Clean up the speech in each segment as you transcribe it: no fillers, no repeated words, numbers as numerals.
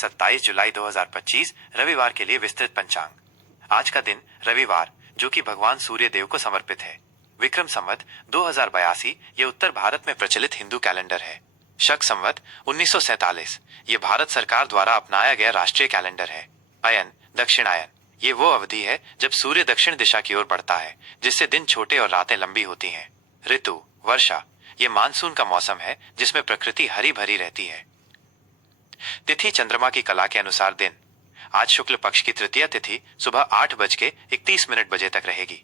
27 जुलाई 2025 रविवार के लिए विस्तृत पंचांग। आज का दिन रविवार, जो कि भगवान सूर्य देव को समर्पित है। विक्रम संवत 2082 ये उत्तर भारत में प्रचलित हिंदू कैलेंडर है। शक संवत 1947 ये भारत सरकार द्वारा अपनाया गया राष्ट्रीय कैलेंडर है। अयन दक्षिणायन ये वो अवधि है जब सूर्य दक्षिण दिशा की ओर बढ़ता है, जिससे दिन छोटे और रातें लंबी होती हैं। ऋतु वर्षा ये मानसून का मौसम है जिसमें प्रकृति हरी भरी रहती है। तिथि चंद्रमा की कला के अनुसार दिन। आज शुक्ल पक्ष की तृतीया तिथि सुबह 8:31 तक रहेगी।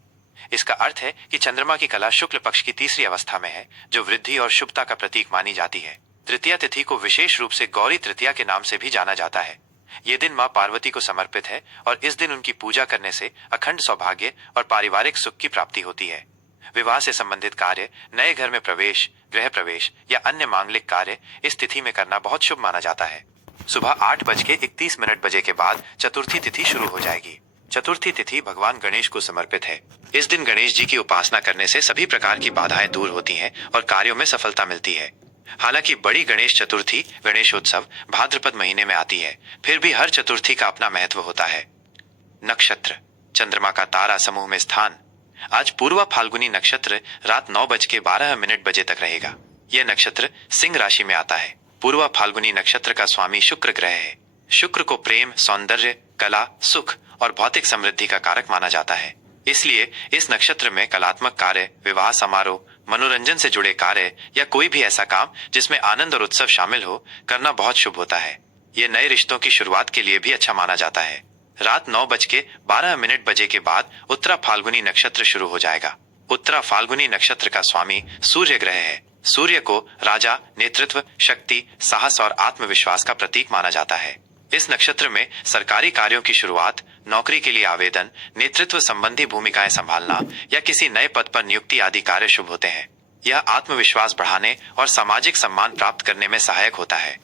इसका अर्थ है कि चंद्रमा की कला शुक्ल पक्ष की तीसरी अवस्था में है, जो वृद्धि और शुभता का प्रतीक मानी जाती है। तृतीया तिथि को विशेष रूप से गौरी तृतीया के नाम से भी जाना जाता है। ये दिन मां पार्वती को समर्पित है और इस दिन उनकी पूजा करने से अखंड सौभाग्य और पारिवारिक सुख की प्राप्ति होती है। विवाह से संबंधित कार्य, नए घर में प्रवेश, गृह प्रवेश या अन्य मांगलिक कार्य इस तिथि में करना बहुत शुभ माना जाता है। सुबह 8:31 के बाद चतुर्थी तिथि शुरू हो जाएगी। चतुर्थी तिथि भगवान गणेश को समर्पित है। इस दिन गणेश जी की उपासना करने से सभी प्रकार की बाधाएं दूर होती हैं और कार्यों में सफलता मिलती है। हालांकि बड़ी गणेश चतुर्थी गणेशोत्सव भाद्रपद महीने में आती है, फिर भी हर चतुर्थी का अपना महत्व होता है। नक्षत्र चंद्रमा का तारा समूह में स्थान। आज पूर्वा फाल्गुनी नक्षत्र रात 9:12 तक रहेगा। यह नक्षत्र सिंह राशि में आता है। पूर्वा फाल्गुनी नक्षत्र का स्वामी शुक्र ग्रह है। शुक्र को प्रेम, सौंदर्य, कला, सुख और भौतिक समृद्धि का कारक माना जाता है। इसलिए इस नक्षत्र में कलात्मक कार्य, विवाह समारोह, मनोरंजन से जुड़े कार्य या कोई भी ऐसा काम जिसमें आनंद और उत्सव शामिल हो, करना बहुत शुभ होता है। ये नए रिश्तों की शुरुआत के लिए भी अच्छा माना जाता है। रात 9:12 के बाद उत्तरा फाल्गुनी नक्षत्र शुरू हो जाएगा। उत्तरा फाल्गुनी नक्षत्र का स्वामी सूर्य ग्रह है। सूर्य को राजा, नेतृत्व, शक्ति, साहस और आत्मविश्वास का प्रतीक माना जाता है। इस नक्षत्र में सरकारी कार्यों की शुरुआत, नौकरी के लिए आवेदन, नेतृत्व संबंधी भूमिकाएं संभालना या किसी नए पद पर नियुक्ति आदि कार्य शुभ होते हैं। यह आत्मविश्वास बढ़ाने और सामाजिक सम्मान प्राप्त करने में सहायक होता है।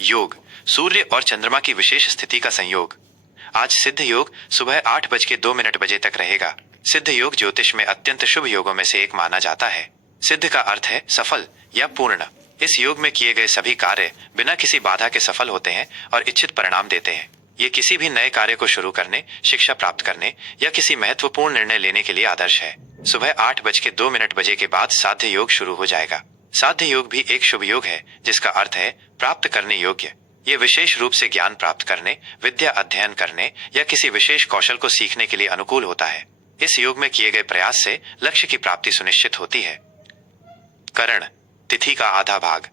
योग सूर्य और चंद्रमा की विशेष स्थिति का संयोग। आज सिद्ध योग सुबह 8:02 तक रहेगा। सिद्ध योग ज्योतिष में अत्यंत शुभ योगों में से एक माना जाता है। सिद्ध का अर्थ है सफल या पूर्ण। इस योग में किए गए सभी कार्य बिना किसी बाधा के सफल होते हैं और इच्छित परिणाम देते हैं। ये किसी भी नए कार्य को शुरू करने, शिक्षा प्राप्त करने या किसी महत्वपूर्ण निर्णय लेने के लिए आदर्श है। सुबह 8:02 के बाद साध्य योग शुरू हो जाएगा। साध्य योग भी एक शुभ योग है, जिसका अर्थ है प्राप्त करने योग्य। ये विशेष रूप से ज्ञान प्राप्त करने, विद्या अध्ययन करने या किसी विशेष कौशल को सीखने के लिए अनुकूल होता है। इस योग में किए गए प्रयास से लक्ष्य की प्राप्ति सुनिश्चित होती है। करण तिथि का आधा भाग।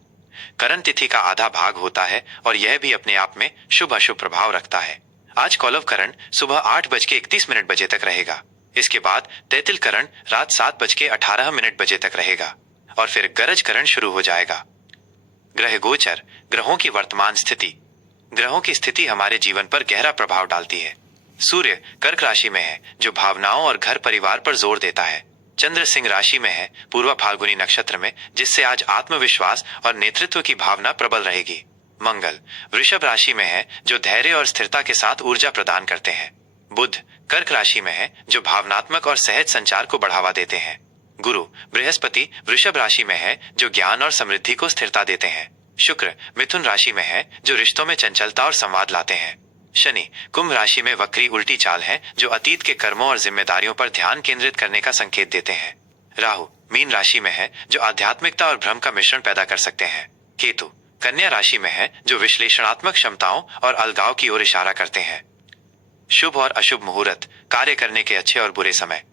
करण तिथि का आधा भाग होता है और यह भी अपने आप में शुभ अशुभ प्रभाव रखता है। आज कौलव करण सुबह 8:31 तक रहेगा। इसके बाद तैतिल करण रात 7:18 तक रहेगा और फिर गरज करण शुरू हो जाएगा। ग्रह गोचर ग्रहों की वर्तमान स्थिति। ग्रहों की स्थिति हमारे जीवन पर गहरा प्रभाव डालती है। सूर्य कर्क राशि में है, जो भावनाओं और घर परिवार पर जोर देता है। चंद्र सिंह राशि में है, पूर्वा फाल्गुनी नक्षत्र में, जिससे आज आत्मविश्वास और नेतृत्व की भावना प्रबल रहेगी। मंगल वृषभ राशि में है, जो धैर्य और स्थिरता के साथ ऊर्जा प्रदान करते हैं। बुध कर्क राशि में है, जो भावनात्मक और सहज संचार को बढ़ावा देते हैं। गुरु बृहस्पति वृषभ राशि में है, जो ज्ञान और समृद्धि को स्थिरता देते हैं। शुक्र मिथुन राशि में है, जो रिश्तों में चंचलता और संवाद लाते हैं। शनि कुंभ राशि में वक्री उल्टी चाल है, जो अतीत के कर्मों और जिम्मेदारियों पर ध्यान केंद्रित करने का संकेत देते हैं। राहु मीन राशि में है, जो आध्यात्मिकता और भ्रम का मिश्रण पैदा कर सकते हैं। केतु कन्या राशि में है, जो विश्लेषणात्मक क्षमताओं और अलगाव की ओर इशारा करते हैं। शुभ और अशुभ मुहूर्त कार्य करने के अच्छे और बुरे समय।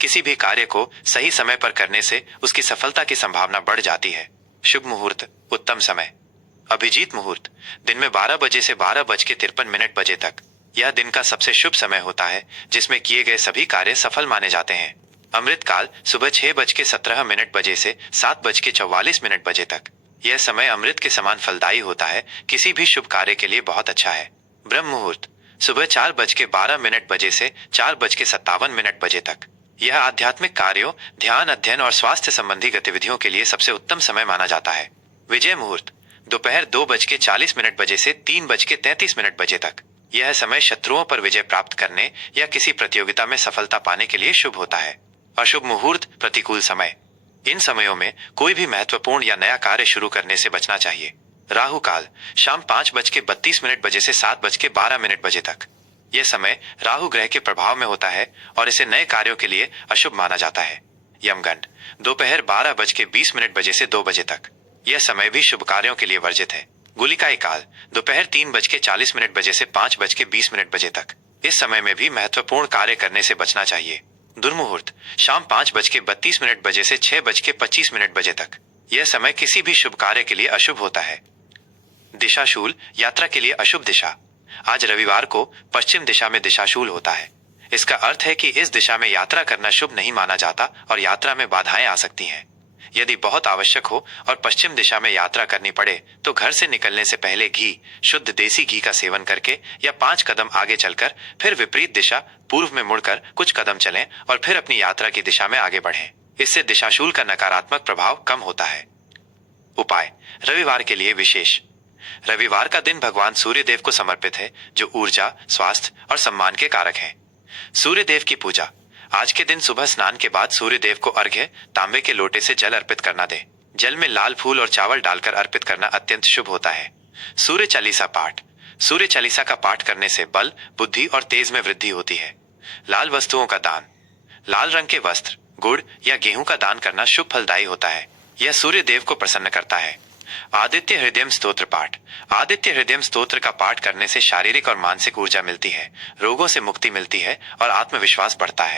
किसी भी कार्य को सही समय पर करने से उसकी सफलता की संभावना बढ़ जाती है। शुभ मुहूर्त उत्तम समय। अभिजीत मुहूर्त दिन में 12 से 12:53 तक। यह दिन का सबसे शुभ समय होता है, जिसमें किए गए सभी कार्य सफल माने जाते हैं। अमृत काल सुबह 6:17 से 7:44 तक। यह समय अमृत के समान फलदायी होता है, किसी भी शुभ कार्य के लिए बहुत अच्छा है। ब्रह्म मुहूर्त सुबह 4:12 से 4:57 तक। यह आध्यात्मिक कार्यों, ध्यान, अध्ययन और स्वास्थ्य संबंधी गतिविधियों के लिए सबसे उत्तम समय माना जाता है। विजय मुहूर्त दोपहर 2:40 से 3:33 तक। यह समय शत्रुओं पर विजय प्राप्त करने या किसी प्रतियोगिता में सफलता पाने के लिए शुभ होता है। अशुभ मुहूर्त प्रतिकूल समय। इन समयों में कोई भी महत्वपूर्ण या नया कार्य शुरू करने से बचना चाहिए। राहु काल शाम 5:32 बजे से 7:12 बजे तक। यह समय राहु ग्रह के प्रभाव में होता है और इसे नए कार्यों के लिए अशुभ माना जाता है। यमगंड दोपहर 12:20 बजे से 2 बजे तक। यह समय भी शुभ कार्यों के लिए वर्जित है। गुलिकाई काल दोपहर 3:40 बजे से 5:20 बजे तक। इस समय में भी महत्वपूर्ण कार्य करने से बचना चाहिए। दुर्मुहूर्त शाम 5:32 बजे से 6:25 बजे तक। यह समय किसी भी शुभ कार्य के लिए अशुभ होता है। दिशाशूल यात्रा के लिए अशुभ दिशा। आज रविवार को पश्चिम दिशा में दिशाशूल होता है। इसका अर्थ है कि इस दिशा में यात्रा करना शुभ नहीं माना जाता और यात्रा में बाधाएं आ सकती हैं। यदि बहुत आवश्यक हो और पश्चिम दिशा में यात्रा करनी पड़े तो घर से निकलने से पहले घी, शुद्ध देसी घी का सेवन करके या 5 कदम आगे चलकर फिर विपरीत दिशा पूर्व में मुड़कर कुछ कदम चलें और फिर अपनी यात्रा की दिशा में आगे बढ़ें। इससे दिशाशूल का नकारात्मक प्रभाव कम होता है। उपाय रविवार के लिए विशेष। रविवार का दिन भगवान सूर्य देव को समर्पित है, जो ऊर्जा, स्वास्थ्य और सम्मान के कारक हैं। सूर्य देव की पूजा। आज के दिन सुबह स्नान के बाद सूर्य देव को अर्घ्य तांबे के लोटे से जल अर्पित करना दे। जल में लाल फूल और चावल डालकर अर्पित करना अत्यंत शुभ होता है। सूर्य चालीसा पाठ। सूर्य चालीसा का पाठ करने से बल, बुद्धि और तेज में वृद्धि होती है। लाल वस्तुओं का दान। लाल रंग के वस्त्र, गुड़ या गेहूं का दान करना शुभ फलदायी होता है। यह सूर्य देव को प्रसन्न करता है। आदित्य हृदय स्तोत्र पाठ। आदित्य हृदय स्तोत्र का पाठ करने से शारीरिक और मानसिक ऊर्जा मिलती है, रोगों से मुक्ति मिलती है और आत्मविश्वास बढ़ता है।